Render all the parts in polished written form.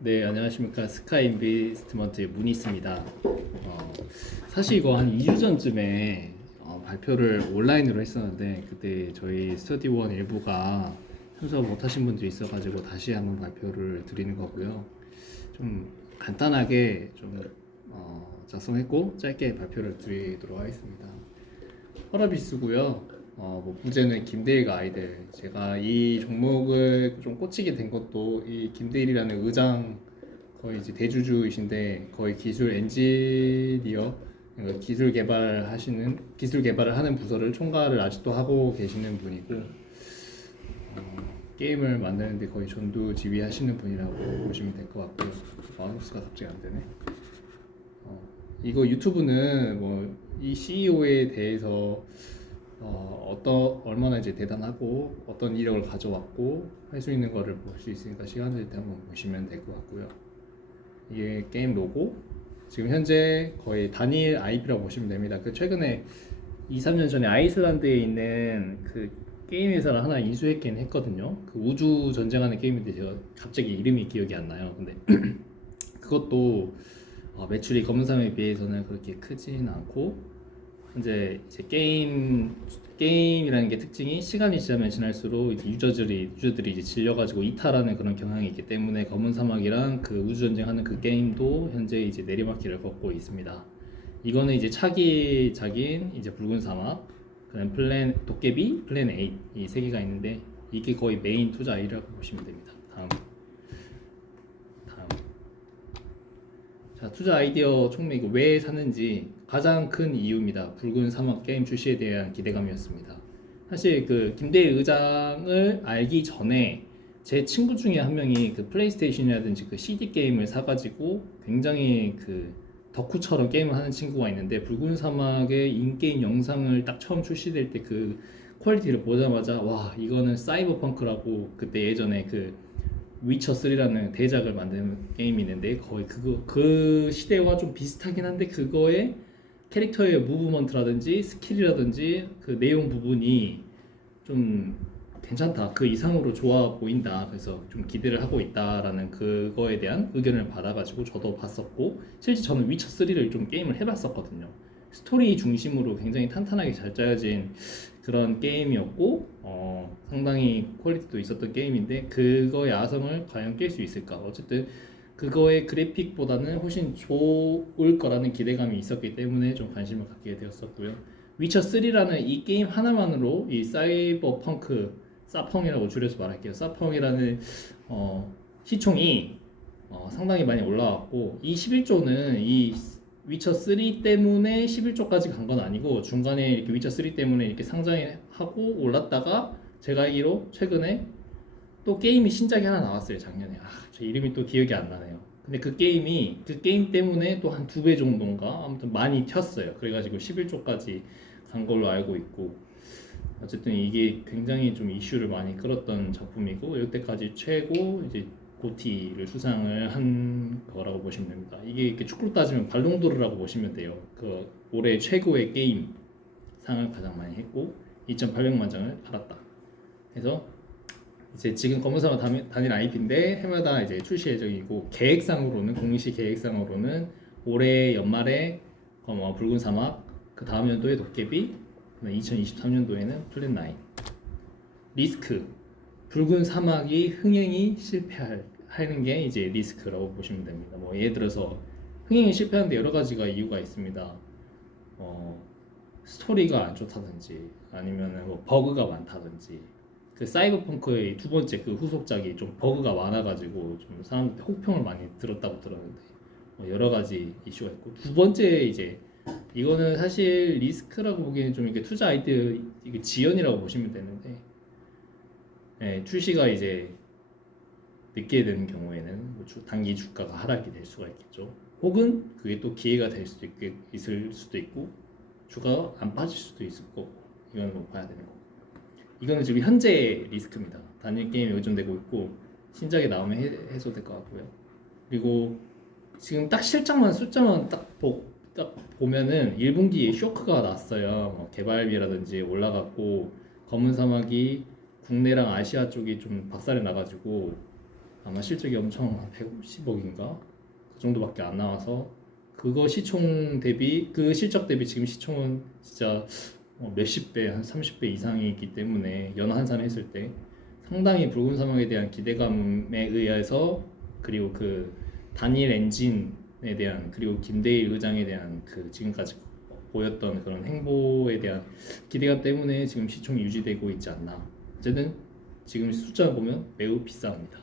네, 안녕하십니까. 스카이 인베스트먼트의 문희스입니다. 사실 이거 한 2주 전쯤에 발표를 온라인으로 했었는데 그때 저희 스터디원 일부가 참석 못하신 분들이 있어가지고 다시 한번 발표를 드리는 거고요. 좀 간단하게 좀 작성했고 짧게 발표를 드리도록 하겠습니다. 허라비스고요. 뭐 부제는 김대일과 아이들. 제가 이 종목을 좀 꽂히게 된 것도 이 김대일이라는 의장 거의 이제 대주주이신데 거의 기술 엔지니어 그러니까 기술 개발을 하는 부서를 총괄을 아직도 하고 계시는 분이고 게임을 만드는데 거의 전두지휘하시는 분이라고 보시면 될 것 같고요. 마우스가 갑자기 안 되네. 이거 유튜브는 뭐 이 CEO에 대해서 얼마나 이제 대단하고 어떤 이력을 가져왔고 할 수 있는 거를 볼 수 있으니까 시간 될 때 한번 보시면 될 것 같고요. 이게 게임 로고 지금 현재 거의 단일 IP라고 보시면 됩니다. 그 최근에 2, 3년 전에 아이슬란드에 있는 그 게임 회사를 하나 인수했긴 했거든요. 그 우주 전쟁하는 게임인데 제가 갑자기 이름이 기억이 안 나요. 근데 그것도 매출이 검은삼에 비해서는 그렇게 크진 않고 현재 이제 게임이라는 게 특징이 시간이 지나면 지날수록 이제 유저들이 이제 질려가지고 이탈하는 그런 경향이 있기 때문에 검은 사막이랑 그 우주 전쟁하는 그 게임도 현재 이제 내리막길을 걷고 있습니다. 이거는 이제 차기작인 이제 붉은 사막, 그다음 플랜 도깨비, 플랜 8 이 세 개가 있는데 이게 거의 메인 투자이라고 보시면 됩니다. 다음. 자, 투자 아이디어 총매 이거 왜 샀는지 가장 큰 이유입니다. 붉은 사막 게임 출시에 대한 기대감이었습니다. 사실 그 김대일 의장을 알기 전에 제 친구 중에 한 명이 그 플레이스테이션이라든지 그 CD 게임을 사가지고 굉장히 그 덕후처럼 게임을 하는 친구가 있는데 붉은 사막의 인게임 영상을 딱 처음 출시될 때 그 퀄리티를 보자마자 와 이거는 사이버펑크라고 그때 예전에 그 위쳐 3라는 대작을 만드는 게임이 있는데 거의 그 시대와 좀 비슷하긴 한데 그거의 캐릭터의 무브먼트라든지 스킬이라든지 그 내용 부분이 좀 괜찮다. 그 이상으로 좋아 보인다. 그래서 좀 기대를 하고 있다라는 그거에 대한 의견을 받아가지고 저도 봤었고 실제 저는 위쳐 3를 좀 게임을 해봤었거든요. 스토리 중심으로 굉장히 탄탄하게 잘 짜여진 그런 게임이었고 상당히 퀄리티도 있었던 게임인데 그거의 아성을 과연 깰 수 있을까? 어쨌든 그거의 그래픽보다는 훨씬 좋을 거라는 기대감이 있었기 때문에 좀 관심을 갖게 되었었고요. 위쳐 3라는 이 게임 하나만으로 이 사이버펑크 사펑이라고 줄여서 말할게요. 사펑이라는 시총이 상당히 많이 올라왔고 이 11조는 이 위쳐 3 때문에 11조까지 간 건 아니고 중간에 이렇게 위쳐 3 때문에 이렇게 상장하고 올랐다가 제가 알기로 최근에 또 게임이 신작이 하나 나왔어요. 작년에. 저 이름이 또 기억이 안 나네요. 근데 그 게임 때문에 또 한 두 배 정도인가 아무튼 많이 튀었어요. 그래가지고 11조까지 간 걸로 알고 있고 어쨌든 이게 굉장히 좀 이슈를 많이 끌었던 작품이고 여태까지 최고 이제 고티를 수상을 한 거라고 보시면 됩니다. 이게 이렇게 축구로 따지면 발롱도르라고 보시면 돼요. 그 올해 최고의 게임 상을 가장 많이 했고 2.800만 장을 팔았다. 그래서 이제 지금 검은사막 단일 IP인데 해마다 이제 출시 예정이고 계획상으로는 공식 계획상으로는 올해 연말에 붉은 사막, 그 다음 연도에 도깨비, 2023년도에는 플랜 9. 리스크 붉은 사막이 흥행이 실패하는 게 이제 리스크라고 보시면 됩니다. 뭐 예를 들어서 흥행이 실패하는데 여러 가지가 이유가 있습니다. 스토리가 안 좋다든지 아니면 뭐 버그가 많다든지 그 사이버펑크의 두 번째 그 후속작이 좀 버그가 많아가지고 좀 사람들 혹평을 많이 들었다고 들었는데 뭐 여러 가지 이슈가 있고 두 번째 이제 이거는 사실 리스크라고 보기에는 좀 이게 투자 아이디어 이게 지연이라고 보시면 되는데 출시가 이제 늦게 되는 경우에는 뭐 단기 주가가 하락이 될 수가 있겠죠. 혹은 그게 또 기회가 될 수도 있을 수도 있고 주가가 안 빠질 수도 있을 거고 이거는 뭐 봐야 되는 거고 이거는 지금 현재 리스크입니다. 단일 게임이 의존되고 있고 신작이 나오면 해소될 것 같고요. 그리고 지금 딱 실적만 숫자만 딱 보면은 1분기에 쇼크가 났어요. 뭐 개발비라든지 올라갔고 검은 사막이 국내랑 아시아 쪽이 좀 박살이 나가지고 아마 실적이 엄청 150억인가 그 정도밖에 안 나와서 그거 시총 대비 그 실적 대비 지금 시총은 진짜 몇십 배, 한 30배 이상이기 때문에 연환산 했을 때 상당히 붉은 사막에 대한 기대감에 의해서 그리고 그 단일 엔진에 대한 그리고 김대일 의장에 대한 그 지금까지 보였던 그런 행보에 대한 기대감 때문에 지금 시총이 유지되고 있지 않나. 어쨌든 지금 숫자 보면 매우 비쌉니다.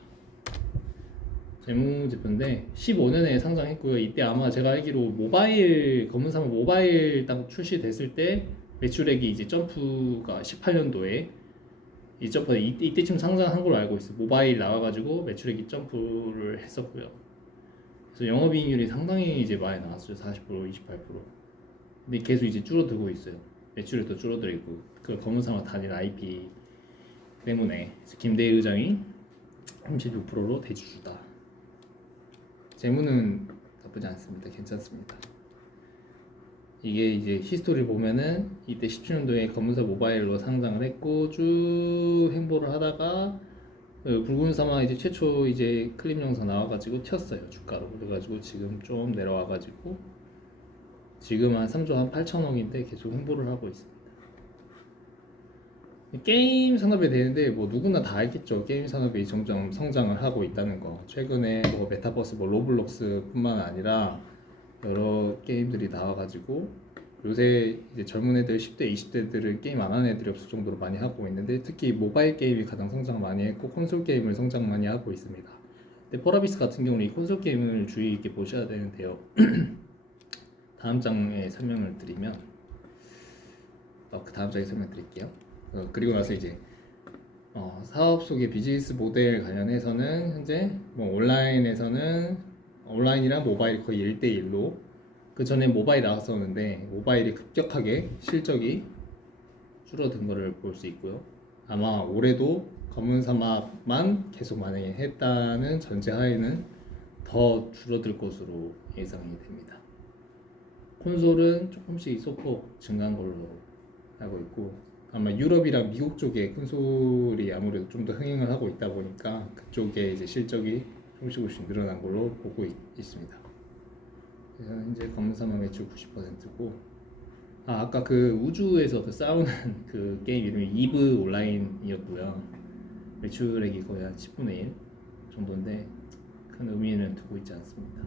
재무제표인데 15년에 상장했고요. 이때 아마 제가 알기로 모바일 검은사막 모바일 딱 출시됐을 때 매출액이 이제 점프가 18년도에 이 점프 이때쯤 상장한 걸로 알고 있어요. 모바일 나와가지고 매출액이 점프를 했었고요. 그래서 영업이익률이 상당히 이제 많이 나왔어요. 40%, 28%. 근데 계속 이제 줄어들고 있어요. 매출액도 줄어들고 그 검은사막 단일 IP 때문에 김대일 의장이 36%로 대주주다. 재무는 나쁘지 않습니다. 괜찮습니다. 이게 이제 히스토리를 보면은 이때 17년도에 검은사 모바일로 상장을 했고 쭉 행보를 하다가 붉은 사막 이제 최초 이제 클립 영상 나와가지고 튀었어요 주가로. 그래가지고 지금 좀 내려와가지고 지금 한 3조 한 8천억인데 계속 행보를 하고 있습니다. 게임 산업에 대는데 뭐 누구나 다 알겠죠. 게임 산업이 점점 성장을 하고 있다는 거. 최근에 뭐 메타버스 뭐 로블록스뿐만 아니라 여러 게임들이 나와가지고 요새 이제 젊은 애들 10대, 20대들은 게임 안 하는 애들이 없을 정도로 많이 하고 있는데 특히 모바일 게임이 가장 성장 많이 했고 콘솔 게임을 성장 많이 하고 있습니다. 근데 펄어비스 같은 경우는 이 콘솔 게임을 주의 있게 보셔야 되는데요. 다음 장에 설명을 드리면 그 다음 장에 설명드릴게요. 그리고 나서 이제 사업 속의 비즈니스 모델 관련해서는 현재 뭐 온라인이랑 모바일이 거의 1대1로 그 전에 모바일 나왔었는데 모바일이 급격하게 실적이 줄어든 것을 볼 수 있고요. 아마 올해도 검은 사막만 계속 만약에 했다는 전제하에는 더 줄어들 것으로 예상이 됩니다. 콘솔은 조금씩 소폭 증가한 걸로 알고 있고 아마 유럽이랑 미국 쪽에 콘솔이 아무래도 좀 더 흥행을 하고 있다 보니까 그쪽에 이제 실적이 조금씩 늘어난 걸로 보고 있습니다. 그래서 현재 검은사막 매출 90%고 아까 그 우주에서 그 싸우는 그 게임 이름이 이브 온라인이었고요. 매출액이 거의 한 10분의 1 정도인데 큰 의미는 두고 있지 않습니다.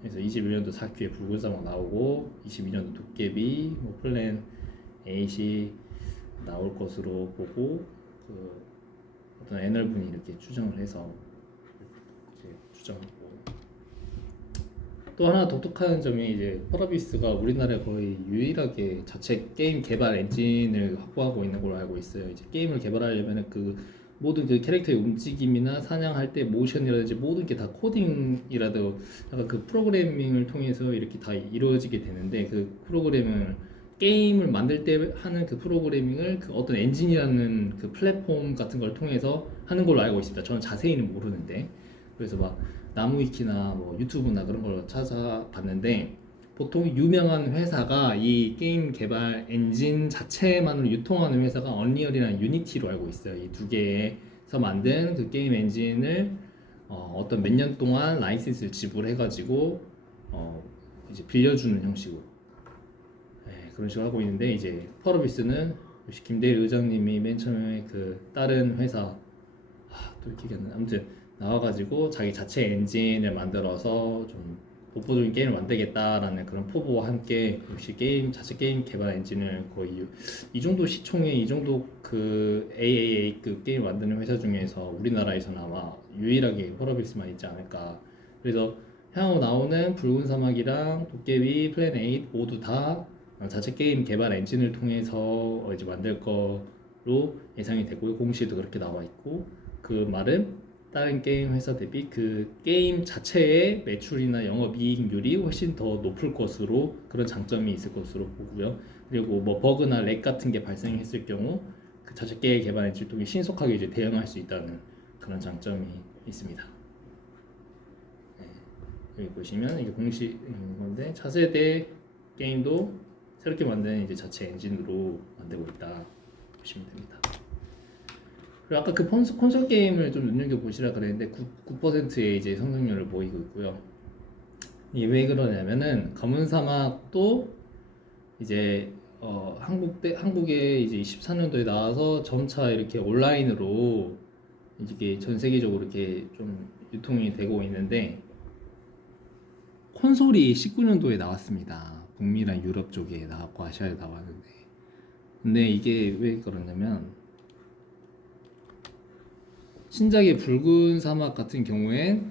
그래서 21년도 4Q에 붉은 사막 나오고 22년도 도깨비, 뭐 플랜 8이 나올 것으로 보고 그 어떤 애널분이 이렇게 추정을 해서 이제 추정하고 또 하나 독특한 점이 이제 펄어비스가 우리나라에 거의 유일하게 자체 게임 개발 엔진을 확보하고 있는 걸로 알고 있어요. 이제 게임을 개발하려면 그 모든 그 캐릭터의 움직임이나 사냥할 때 모션이라든지 모든 게 다 코딩이라도 약간 그 프로그래밍을 통해서 이렇게 다 이루어지게 되는데 그 프로그램을 게임을 만들 때 하는 그 프로그래밍을 그 어떤 엔진이라는 그 플랫폼 같은 걸 통해서 하는 걸로 알고 있습니다. 저는 자세히는 모르는데 그래서 막 나무위키나 뭐 유튜브나 그런 걸 찾아봤는데 보통 유명한 회사가 이 게임 개발 엔진 자체만으로 유통하는 회사가 언리얼이랑 유니티로 알고 있어요. 이 두 개에서 만든 그 게임 엔진을 어떤 몇 년 동안 라이센스를 지불해가지고 이제 빌려주는 형식으로 그런 식으로 하고 있는데 이제 펄어비스는 역시 김대일 의장님이 맨 처음에 그 다른 회사 또 기억이 안 나. 아무튼 나와가지고 자기 자체 엔진을 만들어서 좀 독보적인 게임을 만들겠다라는 그런 포부와 함께 역시 자체 게임 개발 엔진을 거의 이 정도 시총에 이 정도 그 AAA 그 게임 만드는 회사 중에서 우리나라에서는 아마 유일하게 펄어비스만 있지 않을까. 그래서 향후 나오는 붉은 사막이랑 도깨비, 플랜 8 모두 다 자체 게임 개발 엔진을 통해서 이제 만들 거로 예상이 되고요. 공시도 그렇게 나와 있고 그 말은 다른 게임 회사 대비 그 게임 자체의 매출이나 영업이익률이 훨씬 더 높을 것으로 그런 장점이 있을 것으로 보고요. 그리고 뭐 버그나 렉 같은 게 발생했을 경우 그 자체 게임 개발 엔진을 통해 신속하게 이제 대응할 수 있다는 그런 장점이 있습니다. 여기 보시면 이게 공시인 건데 차세대 게임도 새롭게 만든 이제 자체 엔진으로 만들고 있다 보시면 됩니다. 그리고 아까 그 콘솔 게임을 좀 눈여겨보시라 그랬는데 9%의 이제 성장률을 보이고 있고요. 이게 왜 그러냐면은 검은 사막도 이제 한국에 이제 24년도에 나와서 점차 이렇게 온라인으로 이게 전 세계적으로 이렇게 좀 유통이 되고 있는데 콘솔이 19년도에 나왔습니다. 북미랑 유럽 쪽에 나왔고 아시아에 나왔는데 근데 이게 왜 그러냐면 신작의 붉은 사막 같은 경우엔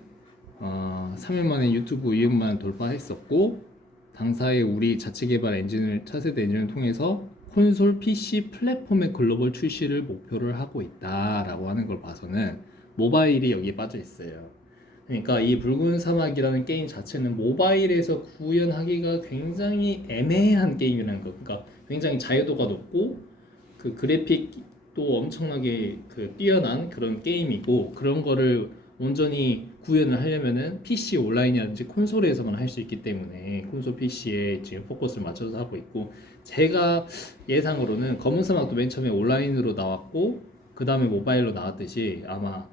3일 만에 유튜브 200만 돌파했었고 당사의 우리 자체 개발 엔진을 차세대 엔진을 통해서 콘솔 PC 플랫폼의 글로벌 출시를 목표를 하고 있다라고 하는 걸 봐서는 모바일이 여기에 빠져 있어요. 그러니까 이 붉은 사막이라는 게임 자체는 모바일에서 구현하기가 굉장히 애매한 게임이라는 거. 그러니까 굉장히 자유도가 높고 그 그래픽도 엄청나게 그 뛰어난 그런 게임이고 그런 거를 온전히 구현을 하려면은 PC 온라인이라든지 콘솔에서만 할 수 있기 때문에 콘솔 PC에 지금 포커스를 맞춰서 하고 있고 제가 예상으로는 검은 사막도 맨 처음에 온라인으로 나왔고 그 다음에 모바일로 나왔듯이 아마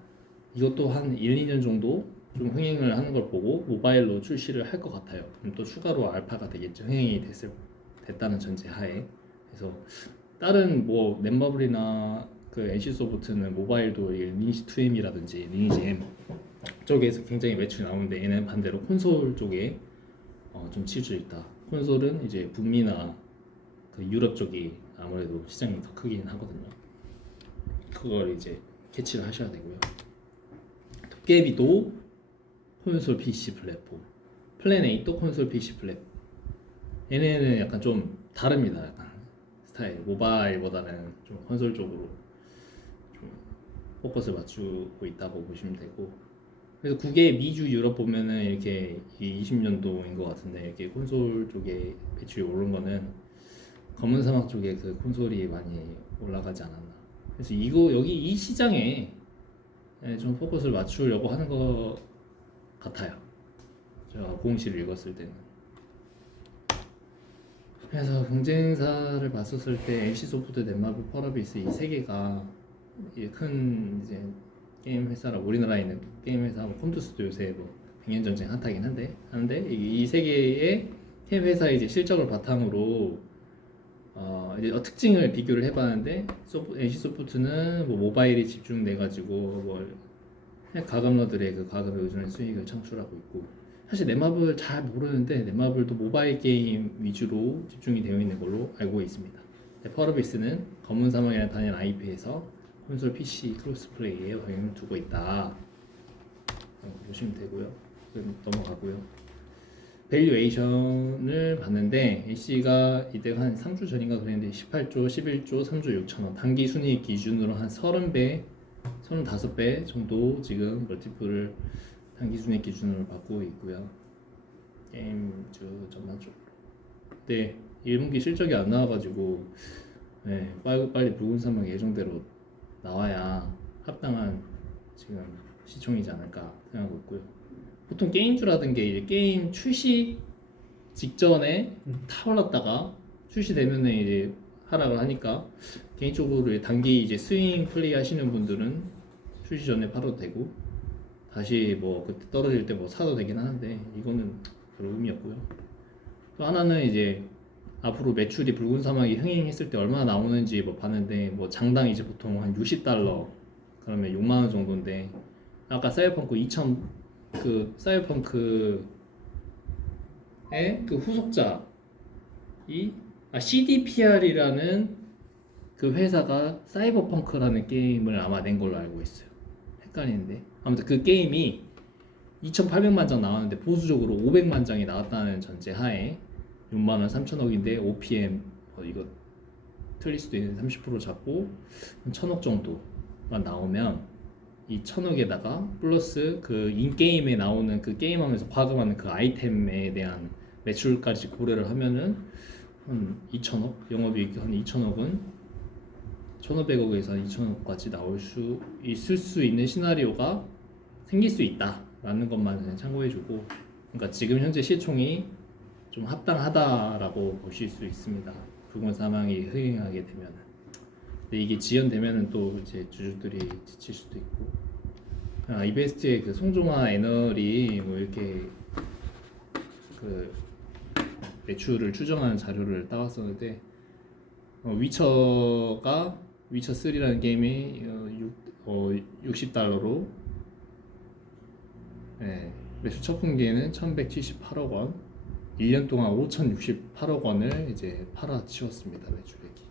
이것도 한 1, 2년 정도 좀 흥행을 하는 걸 보고 모바일로 출시를 할 것 같아요. 그럼 또 추가로 알파가 되겠죠. 흥행이 됐다는 전제 하에. 그래서 다른 뭐 넷마블이나 그 NC소프트는 모바일도 리니지 2M이라든지 리니지 M 쪽에서 굉장히 매출이 나오는데 얘는 반대로 콘솔 쪽에 좀 치우쳐 있다. 콘솔은 이제 북미나 그 유럽 쪽이 아무래도 시장이 더 크긴 하거든요. 그걸 이제 캐치를 하셔야 되고요. 도깨비도 콘솔 PC 플랫폼, 플랜 8도 콘솔 PC 플랫폼. 얘네는 약간 좀 다릅니다. 약간 스타일 모바일보다는 좀 콘솔 쪽으로 좀 포커스를 맞추고 있다고 보시면 되고. 그래서 국외 미주 유럽 보면은 이렇게 20년도인 것 같은데 이렇게 콘솔 쪽에 매출이 오른 거는 검은 사막 쪽에 그 콘솔이 많이 올라가지 않았나. 그래서 여기 이 시장에 좀 포커스를 맞추려고 하는 것 같아요. 제가 공시를 읽었을 때는. 그래서 경쟁사를 봤었을 때 NC소프트, 넷마블, 펄어비스 이 세 개가 큰 이제 게임 회사라 우리나라에 있는 게임 회사 컴투스도 요새 뭐 백년 전쟁 핫하긴 한데 이 세 개의 게임 회사의 이제 실적을 바탕으로 이제 특징을 비교를 해봤는데 NC소프트는 뭐 모바일이 집중돼 가지고 뭐 가금러들의 그 과금 의존의 수익을 창출하고 있고 사실 넷마블 잘 모르는데 넷마블도 모바일 게임 위주로 집중이 되어 있는 걸로 알고 있습니다. 펄어비스는 검은 사막이라는 단일 IP에서 콘솔 PC 크로스플레이에 방향을 두고 있다. 보시면 되고요. 넘어가고요. 밸류에이션을 봤는데 NC가 이때가 한 3주 전인가 그랬는데 18조, 11조, 3조 6천원 단기 순이익 기준으로 한 30배, 35배 정도 지금 멀티플을 단기 순이익 기준으로 받고 있고요. 게임주 전반적으로. 네, 1분기 실적이 안 나와가지고 네, 빨리 붉은 사막 예정대로 나와야 합당한 지금 시총이지 않을까 생각하고 있고요. 보통 게임주라든 게 이제 게임 출시 직전에 타 올랐다가 출시되면은 이제 하락을 하니까 개인적으로 단기 이제 스윙 플레이 하시는 분들은 출시 전에 팔아도 되고 다시 뭐 그때 떨어질 때 뭐 사도 되긴 하는데 이거는 별 의미 없고요. 또 하나는 이제 앞으로 매출이 붉은 사막이 흥행했을 때 얼마나 나오는지 뭐 봤는데 뭐 장당 이제 보통 한 $60 그러면 6만 원 정도인데 아까 사이버펑크 2000 그 사이버펑크의 그 후속작이 CDPR이라는 그 회사가 사이버펑크라는 게임을 아마 낸 걸로 알고 있어요. 헷갈리는데 아무튼 그 게임이 2,800만 장 나왔는데 보수적으로 500만 장이 나왔다는 전제 하에 6만원 3천억인데 OPM 이거 틀릴 수도 있는데 30% 잡고 1,000억 정도만 나오면 이 1,000억에다가 플러스 그 인게임에 나오는 그 게임하면서 과금하는 그 아이템에 대한 매출까지 고려를 하면은 한 2,000억 영업이익 한 2,000억은 1,500억에서 한 2,000억까지 나올 수 있을 수 있는 시나리오가 생길 수 있다라는 것만 그냥 참고해주고 그러니까 지금 현재 시총이 좀 합당하다라고 보실 수 있습니다. 붉은 사막이 흥행하게 되면 근데 이게 지연되면은 또 이제 주주들이 지칠 수도 있고. 이베스트의 그 송종화 애널이 뭐 이렇게 그 매출을 추정하는 자료를 따왔었는데 위쳐 3라는 게임이 60달러로 매출 첫 분기에는 1178억 원, 1년 동안 5068억 원을 이제 팔아치웠습니다, 매출액이.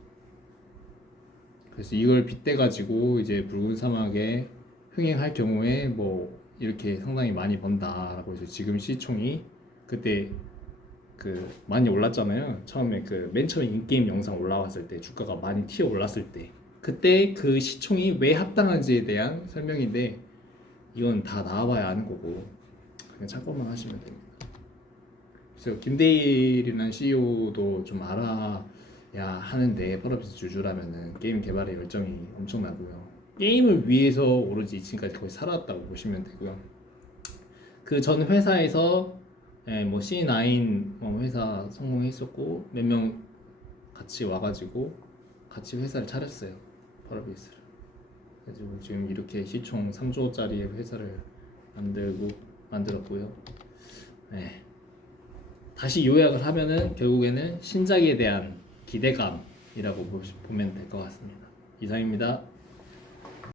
그래서 이걸 빗대 가지고 이제 붉은 사막에 흥행할 경우에 뭐 이렇게 상당히 많이 번다라고 해서 지금 시총이 그때 그 많이 올랐잖아요. 처음에 그 맨 처음에 인게임 영상 올라왔을 때 주가가 많이 튀어 올랐을 때 그때 그 시총이 왜 합당한지에 대한 설명인데 이건 다 나와봐야 아는 거고 그냥 참고만 하시면 됩니다. 그래서 김대일이라는 CEO도 좀 알아야 하는데 펄어비스 주주라면은 게임 개발에 열정이 엄청나고요. 게임을 위해서 오로지 지금까지 거의 살아왔다고 보시면 되고요. 그 전 회사에서 뭐 C9 회사 성공했었고 몇 명 같이 와가지고 같이 회사를 차렸어요. 펄어비스를. 그래가지고 지금 이렇게 시총 3조짜리의 회사를 만들었고요. 다시 요약을 하면은 결국에는 신작에 대한 기대감이라고 보면 될 것 같습니다. 이상입니다.